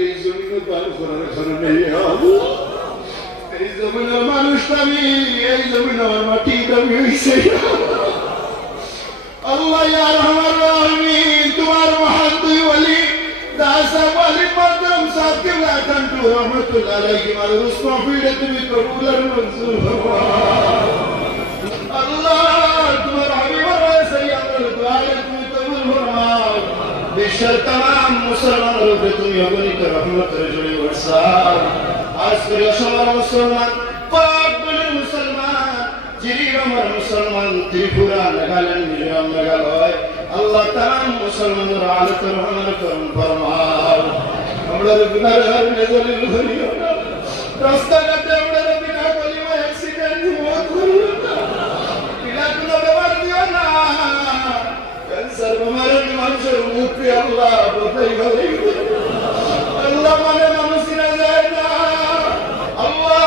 এই জমিন পার করার এই জমিনের মানুষ এই দামি হইছে আল্লাহ ইয়া তোমার মহান দুই দাসা ওলি ورحمة الله عليهم على المستعفين بالقبول المنزول الله أكبر حبيب سيدنا القائد بالقبول فرمان বিশ্বের তাম মুসলমানের উপরে তুমি অগণিত রহমতের মুসলমান আমরা গুনার নেজলিল করিও না। রাস্তাঘাটে আমরা বিনা কলিমা অ্যাক্সিডেন্ট মত করিও না। পিলাগুলো ব্যবহার দিও না। ক্যান্সার বেমারের মানুষের মুখে আল্লাহ বোঝাই ভালোই আল্লাহ মানে মানুষ না যায় না। আল্লাহ,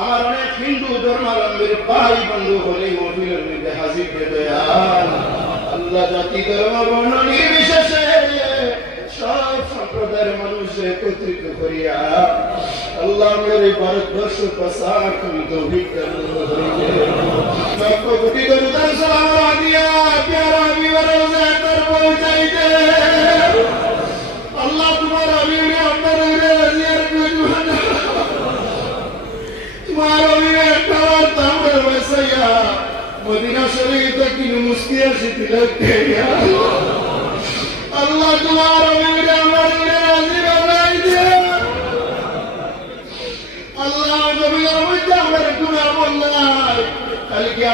আমার অনেক হিন্দু ধর্মাবলম্বীর ভাই বন্ধু হলে মহিলার মধ্যে হাজির দয়াল আল্লাহ জাতি ধর্ম বর্ণ নির্বিশেষে সম্প্রদায়ের মানুষ একত্রিত করিয়া আল্লাহ আমাদের এই ভারতবর্ষ প্রসার তুমি পৌঁছাই আল্লাহ তোমার রাজি বানাই দিয়া আল্লাহ নবীর মধ্যে আমার গুনাহ বললাই কালকে আমাদের দিন তোমার অভিনে আমরা মদিনার মুখে আইতাম কিলা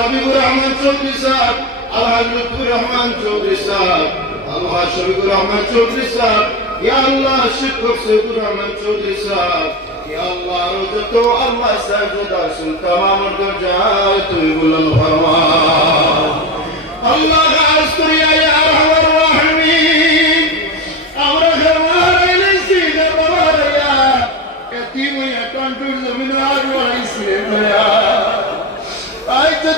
শফিকুর রহমান চৌধুরী সাহেব আল্লাহ লুৎফুর রহমান চৌধুরী সাহেব আল্লাহ শফিকুর রহমান চৌধুরী সাহেব ইয়া আল্লাহ শিক্ষক শফিকুর রহমান চৌধুরী সাহেব ইয়া আল্লাহ রজত আল্লাহ সাজদা সুলতান আমরা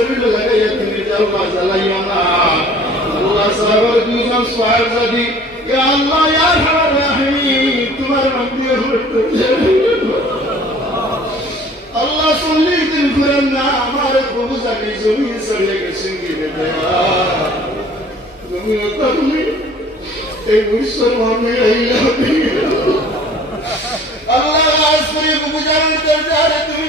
শরীরে লাগাইয়া তুমি জালমা জ্বালাইও না। আল্লাহ সাহাবার দুজন সোহার যদি আল্লাহ তোমার মন্দির আল্লাহ চল্লিশ দিন করেন না, আমার প্রভু জানি জমি চলে গেছেন জমি তুমি, এই বৈশ্বর মর্মে আল্লাহ, আজ করে জানেন দরজারে তুমি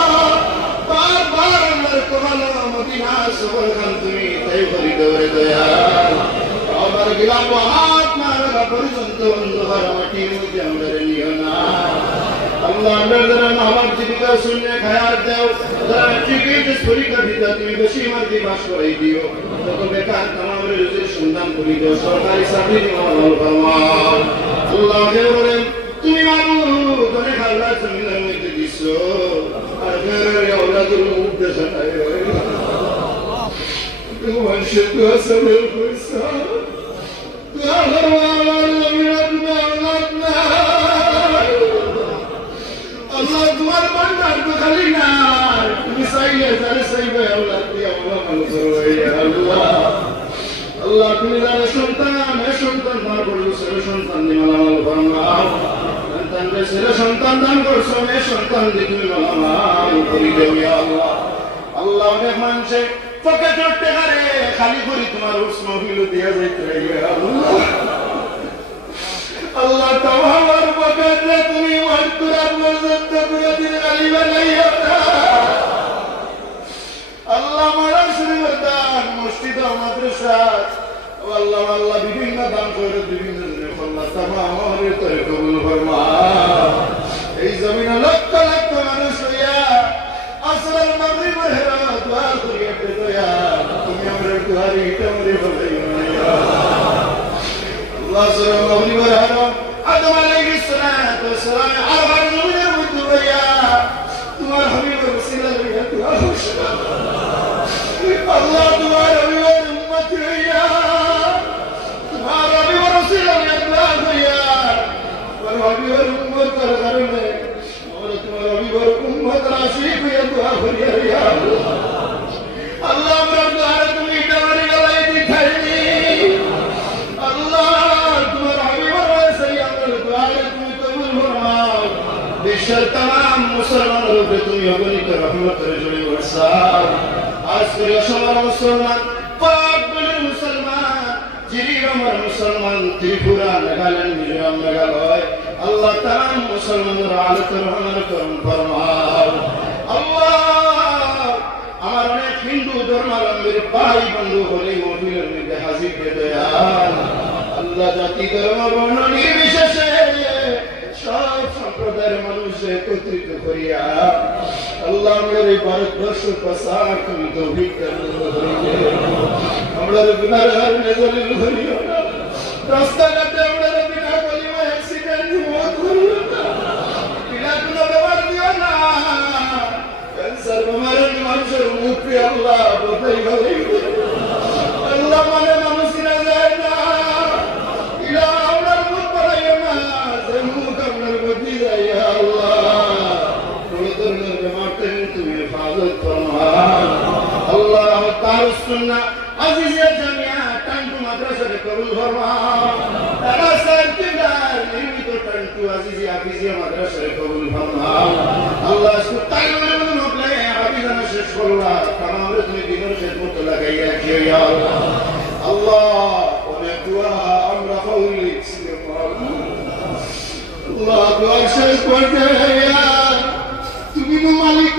বিলাপ হাত মারা পর্যন্ত অন্ধকার মাটির মধ্যে আমরা নিও না। আল্লাহ আমরা যারা আমার জীবিকা শূন্য খায়ার দাও। যারা টিকিট পরীক্ষা দিতে, তুমি বেশি মার্দি বাস করাই দিও। যত বেকার কামামের রুজির সন্ধান করি দিও। সরকারি চাকরি দিও আল্লাহ আল্লাহ বলেন, তুমি মাবুদ অনেক আল্লাহ জমিনের মধ্যে দিছো। আর ঘরের আওলাদের মধ্যে জানাই মানুষের তো আসলে পয়সা আল্লাহ তুমি যারা সন্তান এ সন্তান দান করছ ছেলে সন্তান দিয়ে মালামাল ফরমাও সন্তানকে ছেলে সন্তান দান করছ এ সন্তান দিয়ে তুমি মালামাল করি ইয়া আল্লাহ আল্লাহ অনেক মানুষে খালি করি তোমার উষ্ণ হইল দিয়া যাইতে আল্লাহ। আল্লাহ তোমার তুমি মর্তুরা পর্যন্ত করে দিন গালি আল্লাহ মারা আল্লাহ আল্লাহ বিভিন্ন দান বিভিন্ন আল্লাহ তামামের তোরে কবুল ফরমা এই জমিনে লক্ষ তুমি আমরা দুয়ারি ইটামরে বলাইও না আল্লাহ সুবহানাহু মাগরিব হেরা আদম আলাইহিস সালাতু ওয়াস সালাম আরবার জমিনের মধ্যে হইয়া তোমার হাবিবের ওসিলা লইয়া দোয়া করছিলাম আল্লাহ তোমার অভিমান উম্মত হইয়া তোমার অভিমান ছিল আল্লাহ হইয়া তোমার অভিমান উম্মতের কারণে আমরা তোমার অভিমান উম্মত রাশি হইয়া দোয়া করিয়া উপরে তুমি অগণিত রহমতের জড়িয়ে বর্ষাও আজ করে সবার মুসলমান পাক বলে মুসলমান আমার মুসলমান ত্রিপুরা, নাগাল্যান্ড মিজোরাম মেঘালয়, আল্লাহ তাম মুসলমানের আলোক রহমান করম ফরমাও আমার অনেক হিন্দু ধর্মাবলম্বীর ভাই বন্ধু হলে মহিলার মধ্যে হাজির দয়াল। আল্লাহ জাতি ধর্ম বর্ণ, নির্বিশেষে মানুষ একত্রিত করিয়া আল্লাহ আমাদের এই ভারতবর্ষ প্রসার তুমি তো আমরা গুনার হার নেজলিল করিও না রাস্তাঘাটে হেফাজত ফরমান। আল্লাহ তার সুন্না আজিজিয়া জামিয়া টান্টু মাদ্রাসারে কবুল ফরমান। তারা সার্কিটার নির্মিত টান্টু আজিজিয়া হাফিজিয়া মাদ্রাসারে কবুল ফরমান। আল্লাহ তাই মনে মনে হাফিজানা শেষ করলা তামামরে তুমি দিনের খেদমত লাগাই রাখিও ইয়া আল্লাহ। আল্লাহ, অনেক দোয়া, আমরা কৌলিছি আল্লাহ দোয়া শেষ করতে তুমি মালিক।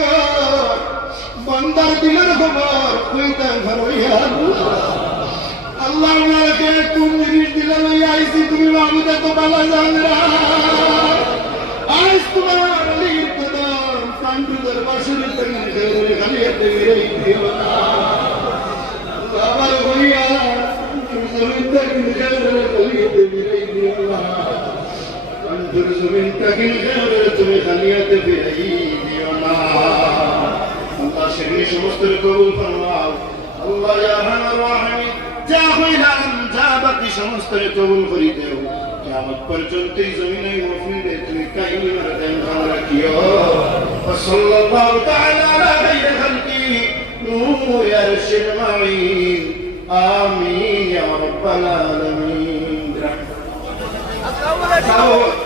বান্দার দিলের খবর কইতা ঘর ইয়া আল্লাহ। আমাকে কোন জিনিস দিলে লইয়া আইছি তুমি বাবুতে তো বালা জানরা আজ তোমার আলীর কদম সান্ডু দরবার শুরু করে ঘরে খালি হাতে বেরোই দিও আমার হইয়া তুমি জমিন থেকে নিজের খালি হাতে বেরোই দিও না অন্তর জমিন থেকে নিজের তুমি খালি হাতে বেরোই দিও না সমস্ত কবুল ফরমাও আল্লাহ ইয়া রাহমান। রাহিম যা হইলাম যা বাকি সমস্ত কবুল করি দেও। কিয়ামত পর্যন্ত এই জমিনে মফিদে তুমি কাইম রাখেন আমরা কিও সাল্লাল্লাহু তাআলা আলা খাইরি খালকি নূর আরশিল মাঈন। আমিন ইয়া রাব্বাল আলামিন। আসসালামু আলাইকুম।